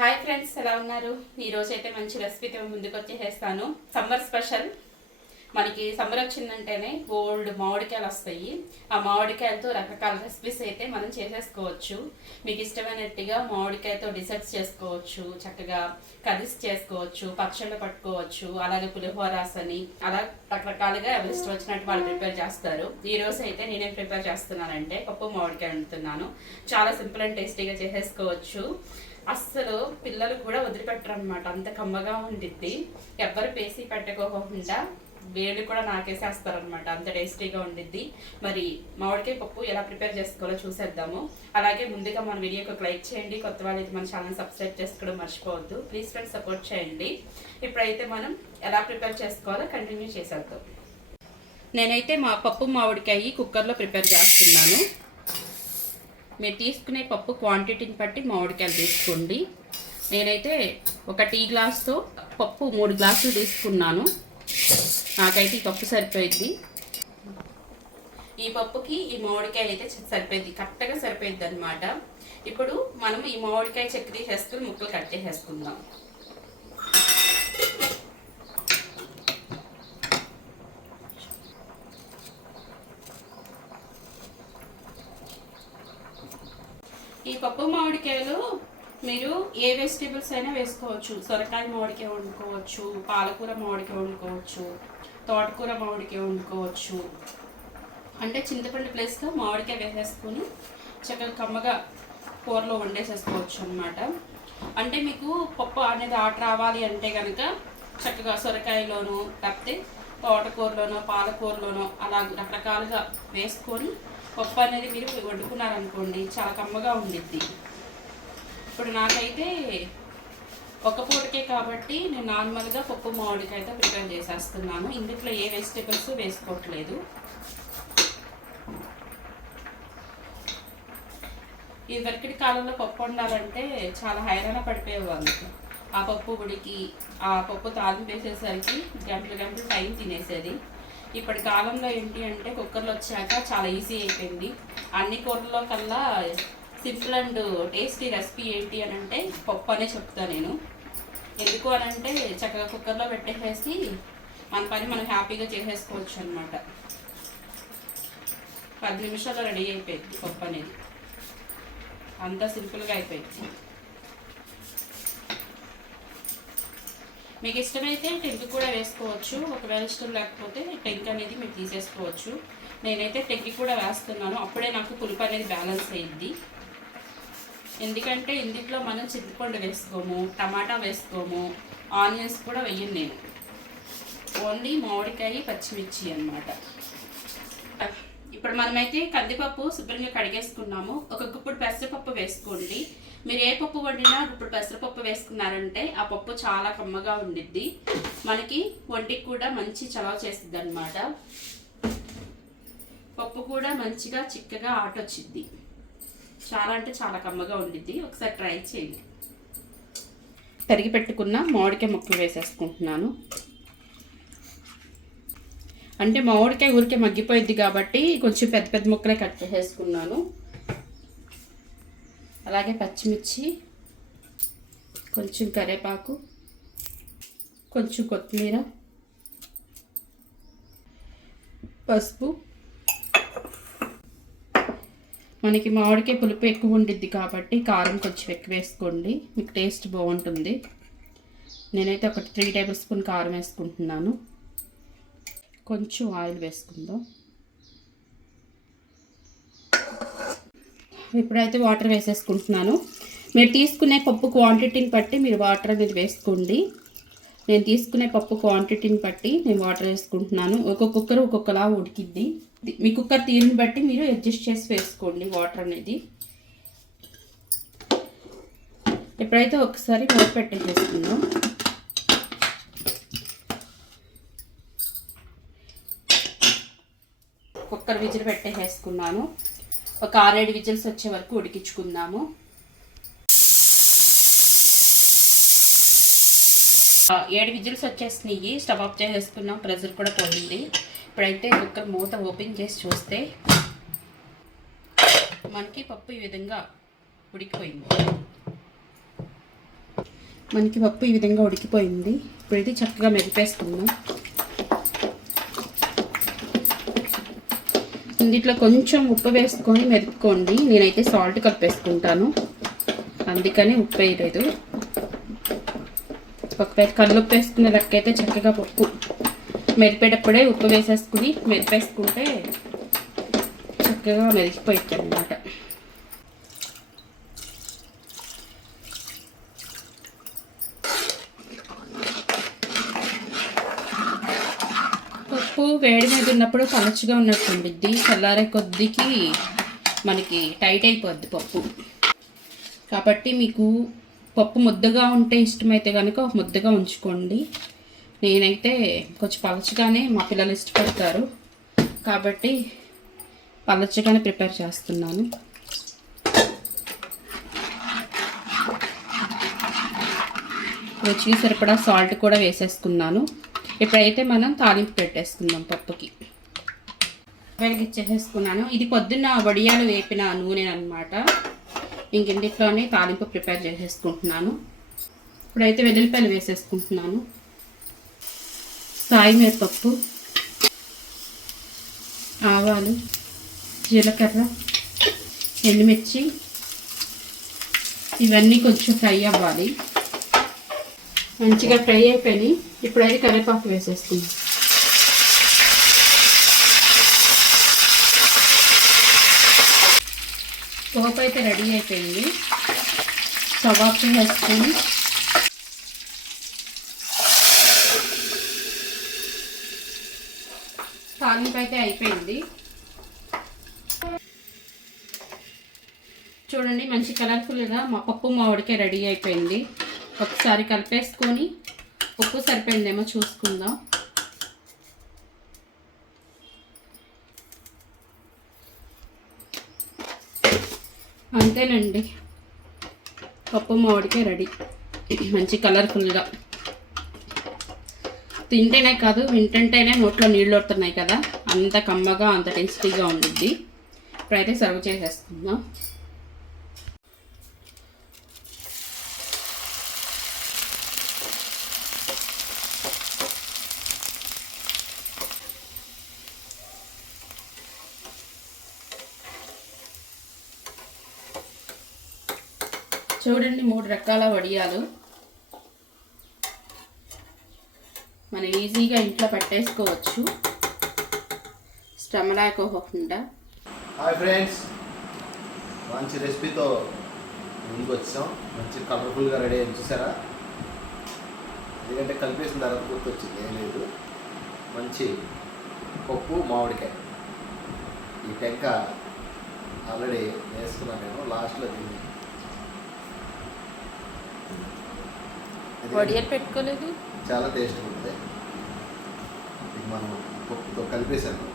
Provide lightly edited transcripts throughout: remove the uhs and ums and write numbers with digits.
Hi friends, ఎలా ఉన్నారు? ఈరోజు అయితే మంచి రెసిపీతో ముందుకు వచ్చేస్తాను. Summer special. మనకి సమ్మర్ వచ్చిందంటేనే గోల్డ్ మామిడికాయలు వస్తాయి. ఆ మామిడికాయలతో రకరకాల రెసిపీస్ అయితే మనం చేసేసుకోవచ్చు. మీకు ఇష్టమైనట్టుగా మామిడికాయతో డిసర్ట్స్ చేసుకోవచ్చు, చక్కగా కర్రీస్ చేసుకోవచ్చు, పచ్చళ్ళు పట్టుకోవచ్చు, అలాగే పులిహోరాస్ అని అలా రకరకాలుగా ఎవరి ఇష్టం వచ్చినట్టు వాళ్ళు ప్రిపేర్ చేస్తారు. ఈ రోజు అయితే నేనేం ప్రిపేర్ చేస్తున్నానంటే పప్పు మామిడికాయ వండుతున్నాను. చాలా సింపుల్ అండ్ టేస్టీగా చేసేసుకోవచ్చు. అస్సలు పిల్లలు కూడా వదిలిపెట్టరు అనమాట, అంత కమ్మగా ఉండిద్ది. ఎవ్వరు పేసి పెట్టుకోకుండా వేడి కూడా నాకేసేస్తారనమాట, అంత టేస్టీగా ఉండిద్ది. మరి మామిడికాయ పప్పు ఎలా ప్రిపేర్ చేసుకోవాలో చూసేద్దాము. అలాగే ముందుగా మన వీడియోకి ఒక లైక్ చేయండి. కొత్త వాళ్ళైతే మన ఛానల్ సబ్స్క్రైబ్ చేసుకోవడం మర్చిపోవద్దు. ప్లీజ్ ఫ్రెండ్స్ సపోర్ట్ చేయండి. ఇప్పుడైతే మనం ఎలా ప్రిపేర్ చేసుకోవాలో కంటిన్యూ చేసేద్దాం. నేనైతే మా పప్పు మామిడికాయ కుక్కర్లో ప్రిపేర్ చేస్తున్నాను. మీరు తీసుకునే పప్పు క్వాంటిటీని బట్టి మామిడికాయలు తీసుకోండి. నేనైతే ఒక టీ గ్లాస్తో పప్పు 3 గ్లాసులు తీసుకున్నాను. నాకైతే ఈ పప్పు సరిపోయింది. ఈ పప్పుకి ఈ మామిడికాయ అయితే సరిపోయింది, కరెక్ట్గా సరిపోయింది అనమాట. ఇప్పుడు మనం ఈ మామిడికాయ చెక్కు తీసేసుకుని ముక్కలు కట్ చేసేసుకుందాం. ఈ పప్పు మామిడికాయలు మీరు ఏ వెజిటేబుల్స్ అయినా వేసుకోవచ్చు. సొరకాయ మామిడికాయ వండుకోవచ్చు, పాలకూర మామిడికాయ వండుకోవచ్చు, తోటకూర మామిడికాయ వండుకోవచ్చు. అంటే చింతపండు ప్లేస్లో మామిడికాయ వేసేసుకొని చక్కగా కమ్మగా కూరలో వండేసేసుకోవచ్చు అనమాట. అంటే మీకు పప్పు అనేది ఆట రావాలి అంటే కనుక చక్కగా సొరకాయలోనో లేకపోతే తోటకూరలోనో పాలకూరలోనో అలా రకరకాలుగా వేసుకొని పప్పు అనేది మీరు వండుకున్నారనుకోండి, చాలా కమ్మగా ఉండిద్ది. ఇప్పుడు నాకైతే ఒక పూటకే కాబట్టి నేను నార్మల్గా పప్పు మామిడికాయతో ప్రిపేర్ చేసేస్తున్నాను. ఇందులో ఏ వెజిటేబుల్స్ వేసుకోవట్లేదు. ఈ వెనకటి కాలంలో పప్పు వండాలంటే చాలా హైరాణ పడిపోయేవాళ్ళు. ఆ పప్పు ఉడికి ఆ పప్పు తాలింపు వేసేసరికి గంటలు టైం తినేసేది. ఇప్పటి కాలంలో ఏంటి అంటే కుక్కర్లో వచ్చాక చాలా ఈజీ అయిపోయింది. అన్ని కూరల్లో కల్లా సింపుల్ అండ్ టేస్టీ రెసిపీ ఏంటి అని అంటే పప్పు అనే చెప్తాను నేను. ఎందుకు అని అంటే చక్కగా కుక్కర్లో పెట్టేసేసి మన పని మనం హ్యాపీగా చేసేసుకోవచ్చు అనమాట. 10 నిమిషాల్లో రెడీ అయిపోయింది పప్పు అనేది, అంత సింపుల్గా అయిపోయింది. మీకు ఇష్టమైతే టెంక్ కూడా వేసుకోవచ్చు. ఒకవేళ ఇష్టం లేకపోతే టెంక్ అనేది మీరు తీసేసుకోవచ్చు. నేనైతే టెంక్ కూడా వేస్తున్నాను, అప్పుడే నాకు పులుపు అనేది బ్యాలెన్స్ అయ్యింది. ఎందుకంటే ఇందులో మనం చింతపండు వేసుకోము, టమాటా వేసుకోము, ఆనియన్స్ కూడా వేయను నేను. ఓన్లీ మామిడికాయ పచ్చిమిర్చి అన్నమాట. ఇప్పుడు మనమైతే కందిపప్పు శుభ్రంగా కడిగేసుకున్నాము. ఒక గుప్పుడు పెసరపప్పు వేసుకోండి. మీరు ఏ పప్పు వండినా ఇప్పుడు పెసరపప్పు వేసుకున్నారంటే ఆ పప్పు చాలా కమ్మగా ఉండిద్ది. మనకి ఒంటికి కూడా మంచి చలవ చేస్తుంది అన్నమాట. పప్పు కూడా మంచిగా చిక్కగా ఆటొచ్చిద్ది. చాలా అంటే చాలా కమ్మగా ఉండిద్ది. ఒకసారి ట్రై చేయండి. తరిగి పెట్టుకున్న మామిడికాయ ముక్కలు వేసేసుకుంటున్నాను. అంటే మామిడికాయ ఊరికే మగ్గిపోయిద్ది కాబట్టి కొంచెం పెద్ద పెద్ద ముక్కలే కట్ చేసేసుకున్నాను. అలాగే పచ్చిమిర్చి, కొంచెం కరివేపాకు, కొంచెం కొత్తిమీర, పసుపు. మనకి మామిడికాయ పులుపు ఎక్కువ ఉండిద్ది కాబట్టి కారం కొంచెం ఎక్కువ వేసుకోండి, మీకు టేస్ట్ బాగుంటుంది. నేనైతే ఒక 3 టేబుల్ స్పూన్ కారం వేసుకుంటున్నాను. కొంచెం ఆయిల్ వేసుకుందాం. ఇప్పుడైతే వాటర్ వేసేసుకుంటున్నాను. మీరు తీసుకునే పప్పు క్వాంటిటీని బట్టి మీరు వాటర్ అనేది వేసుకోండి. నేను తీసుకునే పప్పు క్వాంటిటీని బట్టి నేను వాటర్ వేసుకుంటున్నాను. ఒక్కొక్క కుక్కర్ ఒక్కొక్కలా ఉడికిద్ది. మీ కుక్కర్ తీరుని బట్టి మీరు అడ్జస్ట్ చేసి వేసుకోండి వాటర్ అనేది. ఇప్పుడైతే ఒకసారి మూత పెట్టేసేసుకుందాం. Cooker whistle పెట్టేసేసుకున్నాను. ఒక 6-7 విజిల్స్ వచ్చే వరకు ఉడికించుకుందాము. 7 విజిల్స్ వచ్చేసినాయి. స్టవ్ ఆఫ్ చేసేసుకున్నాం. ప్రెషర్ కూడా పోయింది. ఇప్పుడైతే కుక్కర్ మూత ఓపెన్ చేసి చూస్తే మనకి పప్పు ఈ విధంగా ఉడికిపోయింది. మనకి పప్పు ఈ విధంగా ఉడికిపోయింది. ఇప్పుడైతే చక్కగా మెదిపేసుకుందాం. ఇందులో కొంచెం ఉప్పు వేసుకొని మెదుపుకోండి. నేనైతే సాల్ట్ కలిపేసుకుంటాను, అందుకని ఉప్పు వేయలేదు. ఒకవేళ కల్లుప్పు వేసుకునే లెక్కైతే చక్కగా పప్పు మెరిపేటప్పుడే ఉప్పు వేసేసుకుని మెరిపేసుకుంటే చక్కగా మెరిగిపోయింది అన్నమాట. పప్పు వేడి మీద ఉన్నప్పుడు పలచగా ఉన్నట్టు ఉండిద్ది, చల్లారే కొద్దికి మనకి టైట్ అయిపోద్ది పప్పు. కాబట్టి మీకు పప్పు ముద్దగా ఉంటే ఇష్టమైతే కనుక ఒక ముద్దగా ఉంచుకోండి. నేనైతే కొంచెం పలచగానే మా పిల్లలు ఇష్టపడతారు కాబట్టి పలచగానే ప్రిపేర్ చేస్తున్నాను. రుచికి సరిపడా సాల్ట్ కూడా వేసేసుకున్నాను. ఇప్పుడైతే మనం తాలింపు పెట్టేసుకుందాం పప్పుకి. వెలిగించేసేసుకున్నాను. ఇది పొద్దున్న వడియాలు వేపిన నూనె అన్నమాట. ఇంకింటిలోనే తాలింపు ప్రిపేర్ చేసేసుకుంటున్నాను. ఇప్పుడైతే వెల్లుల్లిపాయలు వేసేసుకుంటున్నాను, సాయి మిరపప్పు, ఆవాలు, జీలకర్ర, ఎండుమిర్చి ఇవన్నీ కొంచెం ఫ్రై అవ్వాలి. మంచిగా ఫ్రై అయిపోయి ఇప్పుడైతే కరివేపాకు వేసేసుకుందాం. పోపు అయితే రెడీ అయిపోయింది. స్టవ్ ఆఫ్ చేసుకొని తాలింపు అయితే అయిపోయింది. చూడండి మంచి కలర్ఫుల్గా మా పప్పు మామిడికాయ రెడీ అయిపోయింది. ఒకసారి కలిపేసుకొని ఉప్పు సరిపోయిందేమో చూసుకుందాం. అంతేనండి, పప్పు మామిడికాయ రెడీ. మంచి కలర్ఫుల్గా తింటేనే కాదు వింటుంటేనే నోట్లో నీళ్ళు వస్తున్నాయి కదా, అంత కమ్మగా అంత టేస్టీగా ఉండిద్ది. ఇప్పుడైతే సర్వ్ చేసేసుకుందాం. చూడండి 3 రకాల వడియాలు మనం ఈజీగా ఇంట్లో పెట్టేసుకోవచ్చు, శ్రమ లేకోకుండా. హాయ్ ఫ్రెండ్స్, మంచి రెసిపీతో ముందుకు వచ్చాం. మంచి కలర్ఫుల్గా రెడీ అయ్యి చూసారా? ఎందుకంటే కలిపేసిన తర్వాత గుర్తొచ్చింది, ఏం లేదు. మంచి పప్పు మామిడికాయ. ఈ టెంక ఆల్రెడీ వేసుకున్నాను నేను, లాస్ట్లో తిని వడియాలు పెట్టుకోలేదు, చాలా టేస్ట్గా ఉంటుంది. ఇది మనం పప్పుతో కలిపేసాను.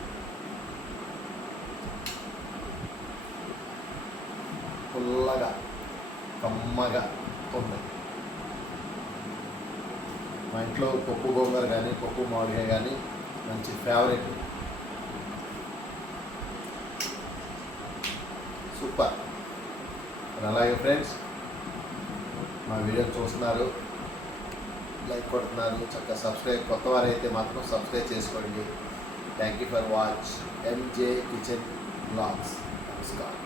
పుల్లగా కమ్మగా ఉంది. మా ఇంట్లో పప్పు గోంగూర కానీ పప్పు మామిడికాయ కానీ మంచి ఫేవరెట్. సూపర్. అలాగే ఫ్రెండ్స్, మా వీడియో చూస్తున్నారు, లైక్ కొడుతున్నారు, చక్కగా సబ్స్క్రైబ్, కొత్త వారైతే మాత్రం సబ్స్క్రైబ్ చేసుకోండి. Thank you for watch MJ Kitchen Blogs. నమస్కారం.